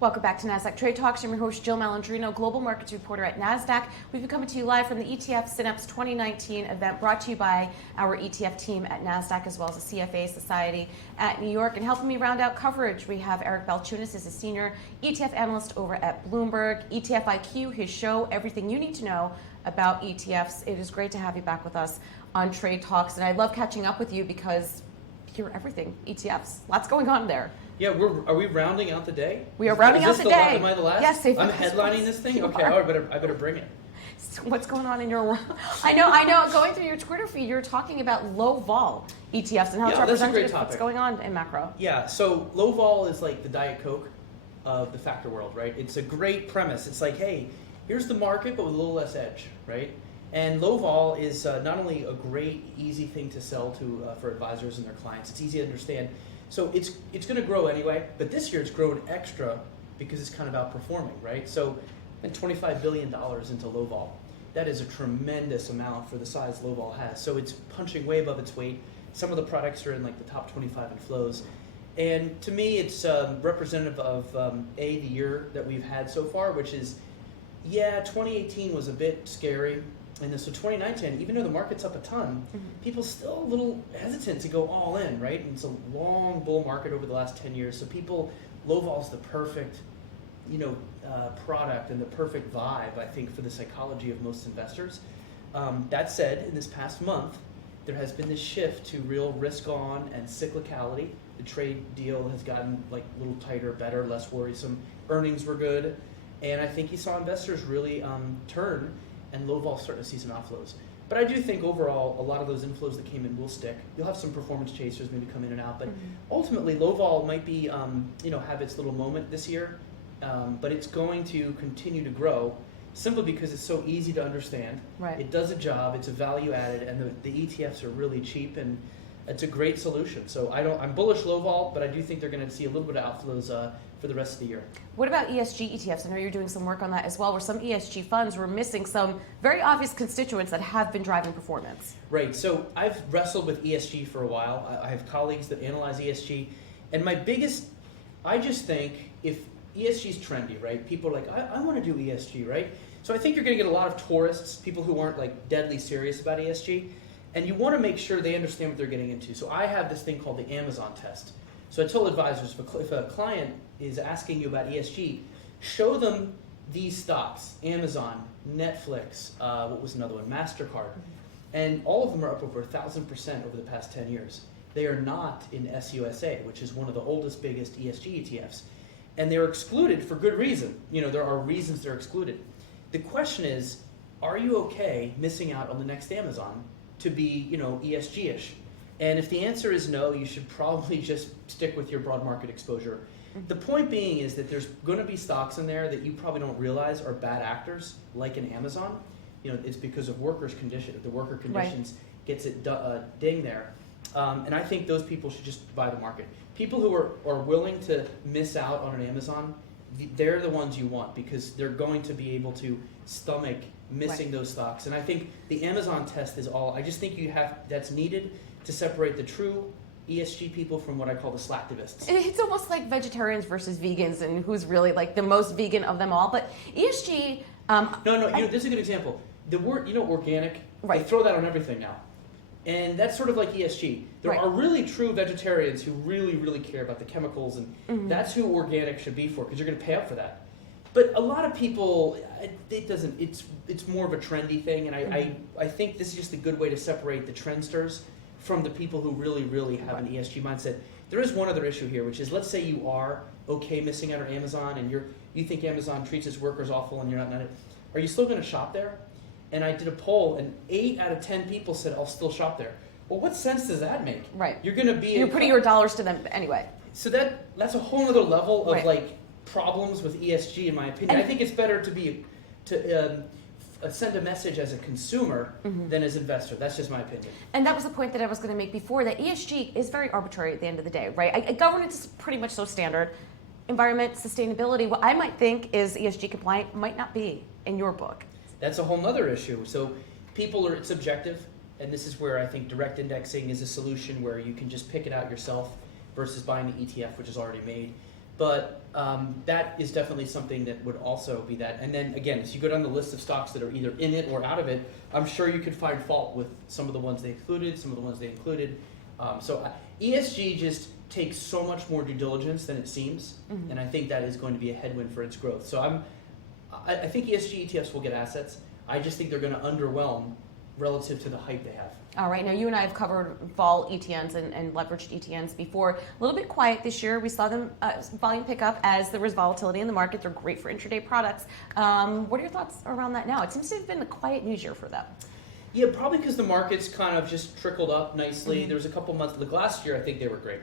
Welcome back to Nasdaq Trade Talks. I'm your host, Jill Malandrino, Global Markets Reporter at Nasdaq. We've been coming to you live from the ETF Synapse 2019 event brought to you by our ETF team at Nasdaq, as well as the CFA Society at New York. And helping me round out coverage, we have Eric Balchunas, is a Senior ETF Analyst over at Bloomberg. ETFIQ, his show, everything you need to know about ETFs. It is great to have you back with us on Trade Talks. And I love catching up with you because you're everything ETFs. Lots going on there. Yeah, are we rounding out the day? We are rounding out the day. Am I the last? Yes, I'm headlining this thing? Okay, I better bring it. So what's going on in your world? I know. Going through your Twitter feed, you're talking about low vol ETFs and how it's representative of what's going on in macro. Yeah, so low vol is like the Diet Coke of the factor world, right? It's a great premise. It's like, hey, here's the market, but with a little less edge, right? And low vol is not only a great, easy thing to sell to for advisors and their clients. It's easy to understand. So it's going to grow anyway, but this year it's grown extra because it's kind of outperforming, right? So I think $25 billion into low vol. That is a tremendous amount for the size low vol has. So it's punching way above its weight. Some of the products are in like the top 25 in flows. And to me, it's representative of the year that we've had so far, which is, 2018 was a bit scary. And so 2019, even though the market's up a ton, people still a little hesitant to go all in, right? And it's a long bull market over the last 10 years. So low vol is the perfect, product and the perfect vibe, I think, for the psychology of most investors. That said, in this past month, there has been this shift to real risk on and cyclicality. The trade deal has gotten like a little tighter, better, less worrisome. Earnings were good. And I think you saw investors really turn, and low vol starting to see some outflows. But I do think overall, a lot of those inflows that came in will stick. You'll have some performance chasers maybe come in and out, but ultimately low vol might be, have its little moment this year, but it's going to continue to grow simply because it's so easy to understand. Right. It does a job, it's a value added, and the ETFs are really cheap, and it's a great solution. So I'm bullish low vol, but I do think they're going to see a little bit of outflows for the rest of the year. What about ESG ETFs? I know you're doing some work on that as well, where some ESG funds were missing some very obvious constituents that have been driving performance. Right. So I've wrestled with ESG for a while. I have colleagues that analyze ESG, and I just think if ESG is trendy, right? People are like, I want to do ESG, right? So I think you're going to get a lot of tourists, people who aren't like deadly serious about ESG, and you want to make sure they understand what they're getting into. So I have this thing called the Amazon test. So I told advisors, if a client is asking you about ESG, show them these stocks: Amazon, Netflix, what was another one? MasterCard. And all of them are up over 1,000% over the past 10 years. They are not in SUSA, which is one of the oldest, biggest ESG ETFs. And they're excluded for good reason. There are reasons they're excluded. The question is, are you okay missing out on the next Amazon to be, ESG-ish? And if the answer is no, you should probably just stick with your broad market exposure. The point being is that there's going to be stocks in there that you probably don't realize are bad actors, like in Amazon. It's because of workers' condition. The worker conditions gets it ding there. And I think those people should just buy the market. People who are willing to miss out on an Amazon, they're the ones you want because they're going to be able to stomach missing those stocks. And I think the Amazon test is all. I just think that's needed to separate the true ESG people from what I call the slacktivists. It's almost like vegetarians versus vegans and who's really like the most vegan of them all. But ESG... this is a good example. The word, organic, they throw that on everything now. And that's sort of like ESG. There are really true vegetarians who really, really care about the chemicals, and that's who organic should be for, because you're going to pay up for that. But a lot of people, it's more of a trendy thing, and I think this is just a good way to separate the trendsters from the people who really, really have an ESG mindset. There is one other issue here, which is, let's say you are okay missing out on Amazon, and you think Amazon treats its workers awful, and you're not. Are you still going to shop there? And I did a poll, and 8 out of 10 people said, I'll still shop there. Well, what sense does that make? Right. You're putting your dollars to them anyway. So that's a whole other level of problems with ESG, in my opinion. I think it's better to send a message as a consumer than as an investor. That's just my opinion. And that was the point that I was going to make before, that ESG is very arbitrary at the end of the day, right? Governance is pretty much so standard. Environment, sustainability, what I might think is ESG compliant might not be in your book. That's a whole other issue. So it's subjective, and this is where I think direct indexing is a solution where you can just pick it out yourself versus buying the ETF, which is already made. but that is definitely something that would also be that. And then again, as you go down the list of stocks that are either in it or out of it, I'm sure you could find fault with some of the ones they excluded, some of the ones they included. ESG just takes so much more due diligence than it seems, and I think that is going to be a headwind for its growth. So I think ESG ETFs will get assets. I just think they're going to underwhelm relative to the hype they have. All right, now you and I have covered vol ETNs and leveraged ETNs before. A little bit quiet this year. We saw them volume pick up as there was volatility in the market. They're great for intraday products. What are your thoughts around that now? It seems to have been a quiet news year for them. Yeah, probably because the market's kind of just trickled up nicely. There was a couple months, like last year I think they were great.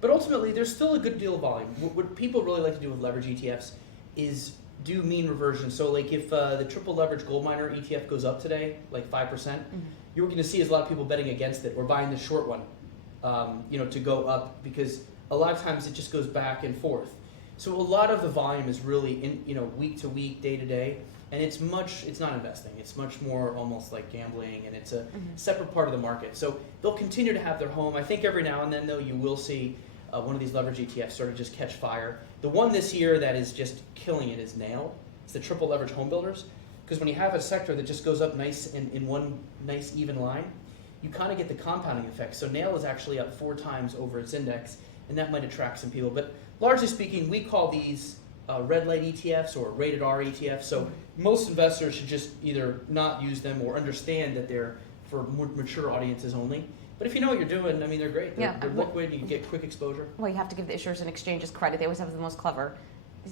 But ultimately, there's still a good deal of volume. What people really like to do with leverage ETFs is do mean reversion. So like if the triple leverage gold miner ETF goes up today, like 5%, you're going to see is a lot of people betting against it or buying the short one, to go up, because a lot of times it just goes back and forth. So a lot of the volume is really in, week to week, day to day, and it's not investing. It's much more almost like gambling, and it's a separate part of the market. So they'll continue to have their home. I think every now and then, though, you will see one of these leverage ETFs sort of just catch fire. The one this year that is just killing it is Nail. It's the triple leverage home builders. Because when you have a sector that just goes up nice in one nice even line, you kind of get the compounding effect. So Nail is actually up 4 times over its index, and that might attract some people. But largely speaking, we call these red light ETFs or rated R ETFs. So most investors should just either not use them or understand that they're for more mature audiences only. But if you know what you're doing, I mean, they're great. They're liquid, you can get quick exposure. Well, you have to give the issuers and exchanges credit. They always have the most clever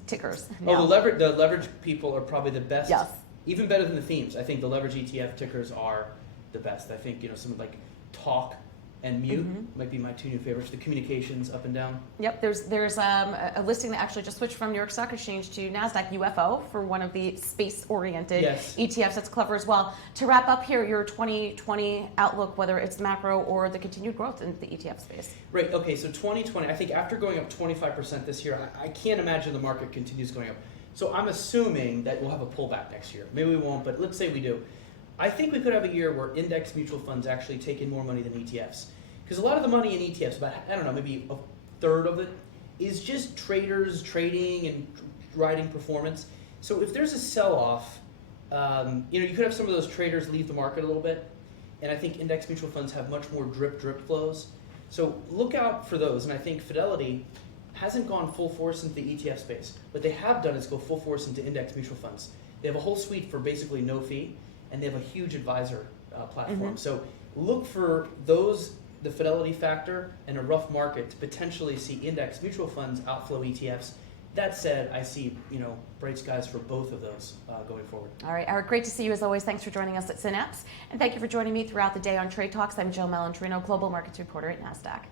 tickers. Oh, the leverage people are probably the best. Yes. Even better than the themes. I think the leverage ETF tickers are the best. I think, some like Talk and Mute might be my 2 new favorites. The communications up and down. Yep, there's a listing that actually just switched from New York Stock Exchange to Nasdaq UFO for one of the space-oriented ETFs. That's clever as well. To wrap up here, your 2020 outlook, whether it's macro or the continued growth in the ETF space. Right. Okay. So 2020, I think after going up 25% this year, I can't imagine the market continues going up. So I'm assuming that we'll have a pullback next year. Maybe we won't, but let's say we do. I think we could have a year where index mutual funds actually take in more money than ETFs. Because a lot of the money in ETFs, about, maybe a third of it, is just traders trading and riding performance. So if there's a sell-off, you could have some of those traders leave the market a little bit. And I think index mutual funds have much more drip flows. So look out for those. And I think Fidelity hasn't gone full force into the ETF space. What they have done is go full force into index mutual funds. They have a whole suite for basically no fee, and they have a huge advisor platform. So look for those, the Fidelity factor, and a rough market to potentially see index mutual funds outflow ETFs. That said, I see bright skies for both of those going forward. All right, Eric, great to see you as always. Thanks for joining us at Synapse, and thank you for joining me throughout the day on Trade Talks. I'm Jill Malandrino, Global Markets Reporter at Nasdaq.